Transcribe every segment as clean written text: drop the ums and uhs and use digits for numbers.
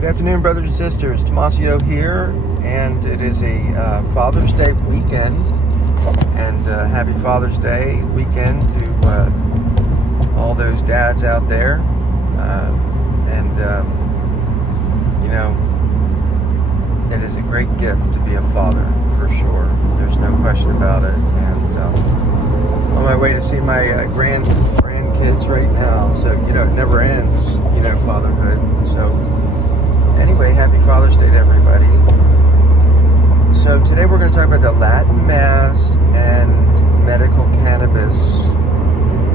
Good afternoon, brothers and sisters. Tomasio here, and it is a Father's Day weekend, and happy Father's Day weekend to all those dads out there. It is a great gift to be a father, for sure. There's no question about it. And on my way to see my grandkids right now, so it never ends, fatherhood. So anyway, happy Father's Day to everybody. So today we're going to talk about the Latin Mass and medical cannabis,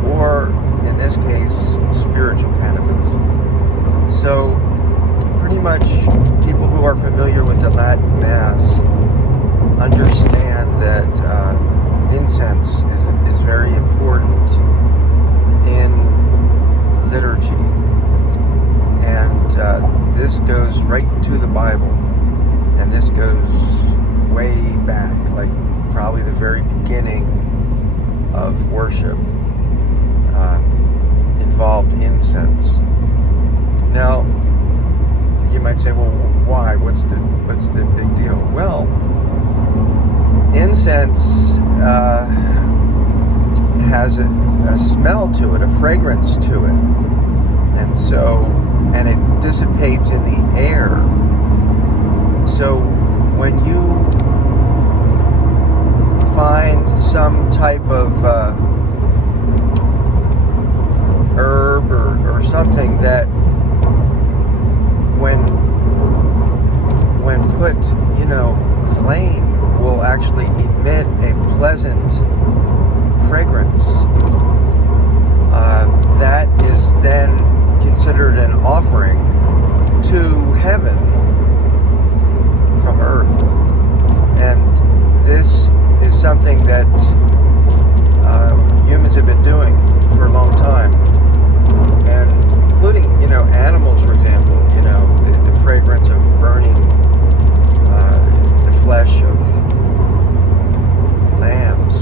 or in this case, spiritual cannabis. So pretty much people who are familiar with the Latin Mass understand that incense is very important in liturgy. And this goes right to the Bible. And this goes way back, like probably the very beginning of worship involved incense. Now, you might say, well, why? What's the big deal? Well, incense has a smell to it, a fragrance to it, and it dissipates in the air. So when you find some type of herb or something that when put, flame will actually emit a pleasant fragrance, that is then considered an offering to heaven from earth. And this is something that humans have been doing for a long time, and including animals, for example, the fragrance of burning the flesh of lambs,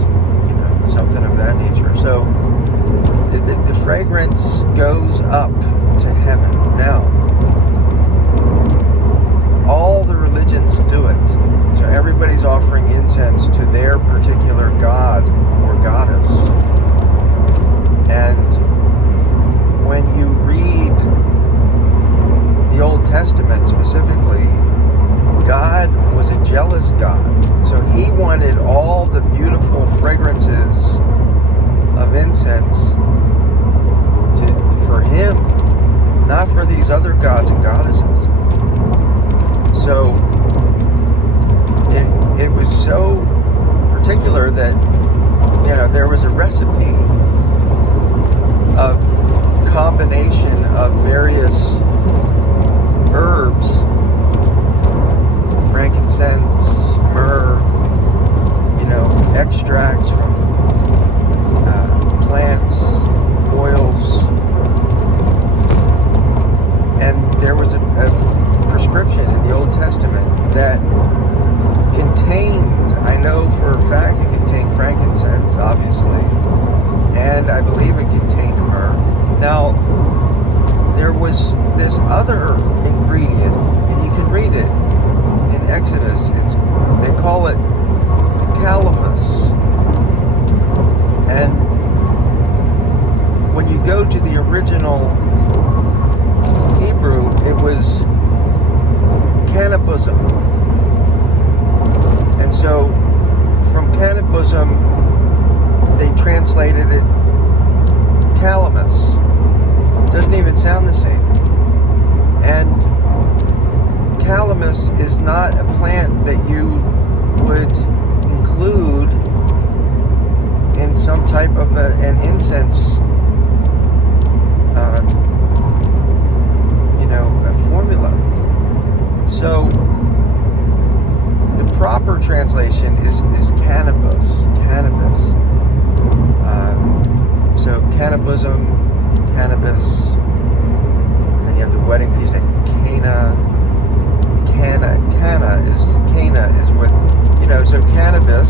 something of that nature. So the fragrance goes up to heaven. Now, all the religions do it. So everybody's offering incense to their particular god or goddess. And when you read the Old Testament specifically, God was a jealous God. So he wanted all the beautiful fragrances of incense for him, not for these other gods and goddesses. So it was so particular that there was a recipe of combination of various herbs, frankincense, myrrh, extracts from plants, oils, and there was a prescription in the Old Testament that contained, I know for a fact it contained frankincense, obviously, and I believe it contained myrrh. Now, there was this other ingredient, and you can read it in Exodus. They call it calamus. And when you go to the original Hebrew, it was cannabism. And so from cannabism, they translated it calamus. Doesn't even sound the same. And calamus is not a plant that you would include in some type of an incense a formula. So the proper translation is cannabis. So cannabism, cannabis, and then you have the wedding feast at Cana. Cana is what, so cannabis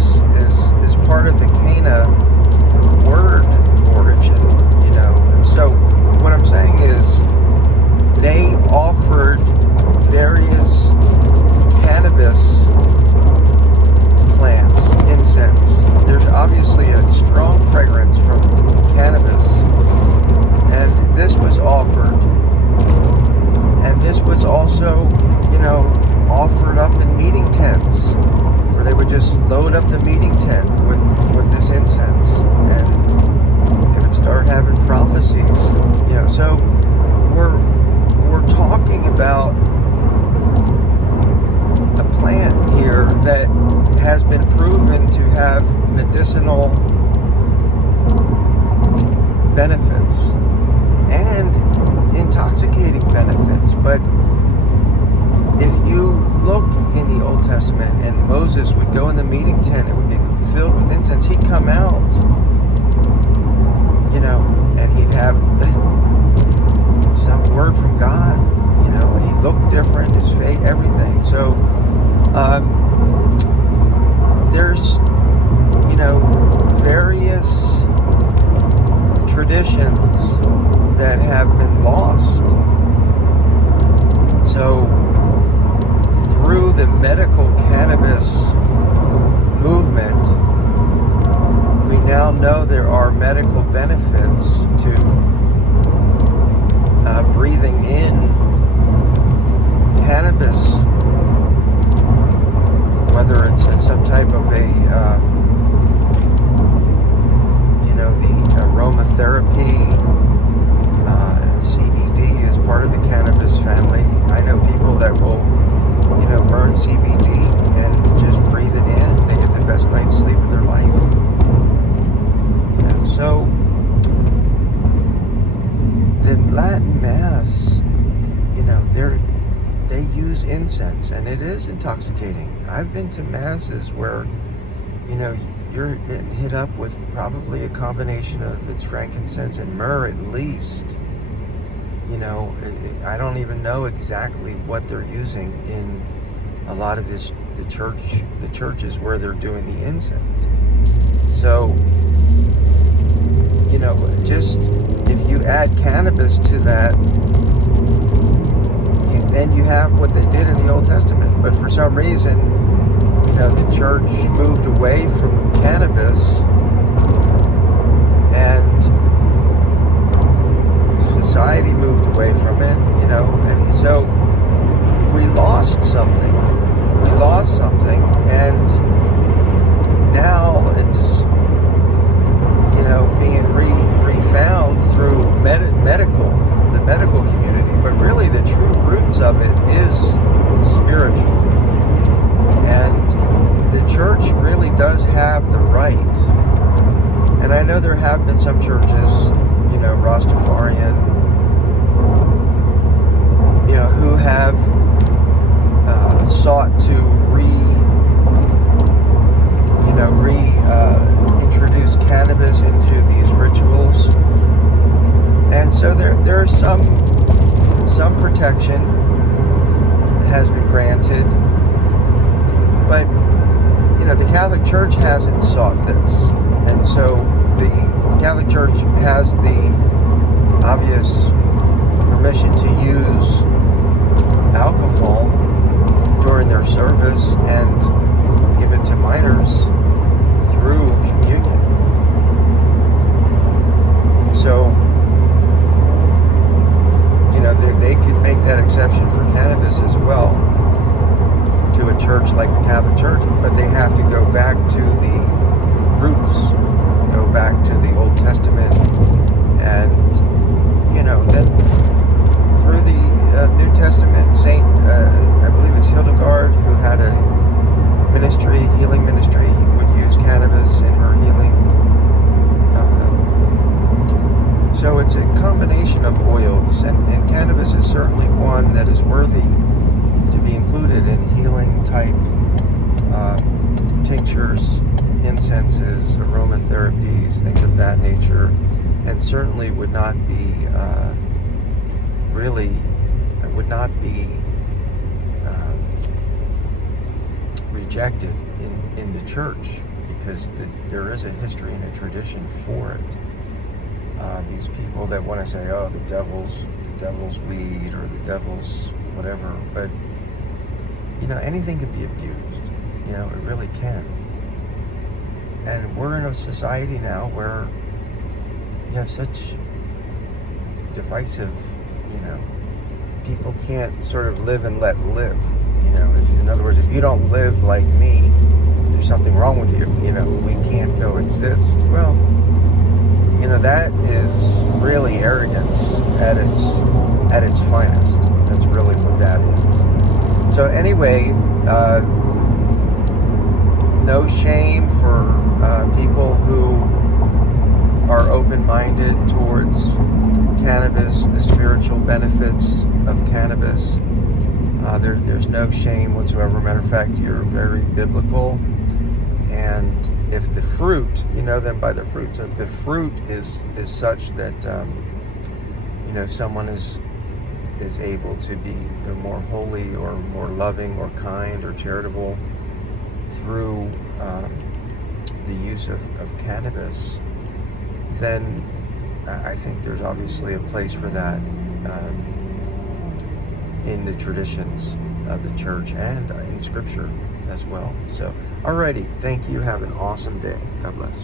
is part of the Cana word origin, and so what I'm saying is they offered go in the meeting tent, it would be filled with incense. He'd come out, and he'd have some word from God. He looked different, his face, everything. So there's, various traditions that have been lost. So through the medical cannabis movement, we now know there are medical benefits to breathing in cannabis, whether it's some type of the aromatherapy. CBD is part of the cannabis family. I know people that will, burn CBD and just breathe it in. They get the best night's sleep of their life. So the Latin Mass, they use incense, and it is intoxicating. I've been to masses where, you're getting hit up with probably a combination of it's frankincense and myrrh at least. I don't even know exactly what they're using in a lot of the churches where they're doing the incense. So, just if you add cannabis to that, then you have what they did in the Old Testament. But for some reason, the church moved away from cannabis, and society moved away from it, and so we lost something. And now it's, being refound through the medical community. But really the true roots of it is spiritual. And the church really does have the right. And I know there have been some churches, Rastafarian, who have sought to introduce cannabis into these rituals, and so there's some protection has been granted, but the Catholic Church hasn't sought this, and so the Catholic Church has the obvious permission to use alcohol during their service and give it to minors through communion. So, they could make that exception for cannabis as well to a church like the Catholic Church, but they have to go back to the roots, go back to the Old Testament, and, then through the New Testament, I believe it's Hildegard, who had a healing ministry, would use cannabis in her healing. So it's a combination of oils, and cannabis is certainly one that is worthy to be included in healing type tinctures, incenses, aromatherapies, things of that nature, and certainly would not be rejected in the church, because there is a history and a tradition for it. These people that want to say, oh, the devil's weed or the devil's whatever, but anything can be abused. It really can. And we're in a society now where you have such divisive, people can't sort of live and let live. In other words, if you don't live like me, there's something wrong with you. We can't coexist. Well, that is really arrogance at its finest. That's really what that is. So anyway, no shame for people who are open-minded towards cannabis, the spiritual benefits of cannabis. There's no shame whatsoever. Matter of fact, you're very biblical And if the fruit, you know them by the fruit. So if the fruit is such that someone is able to be more holy or more loving or kind or charitable through the use of cannabis, then I think there's obviously a place for that in the traditions of the church and in Scripture as well. So, alrighty, thank you. Have an awesome day. God bless.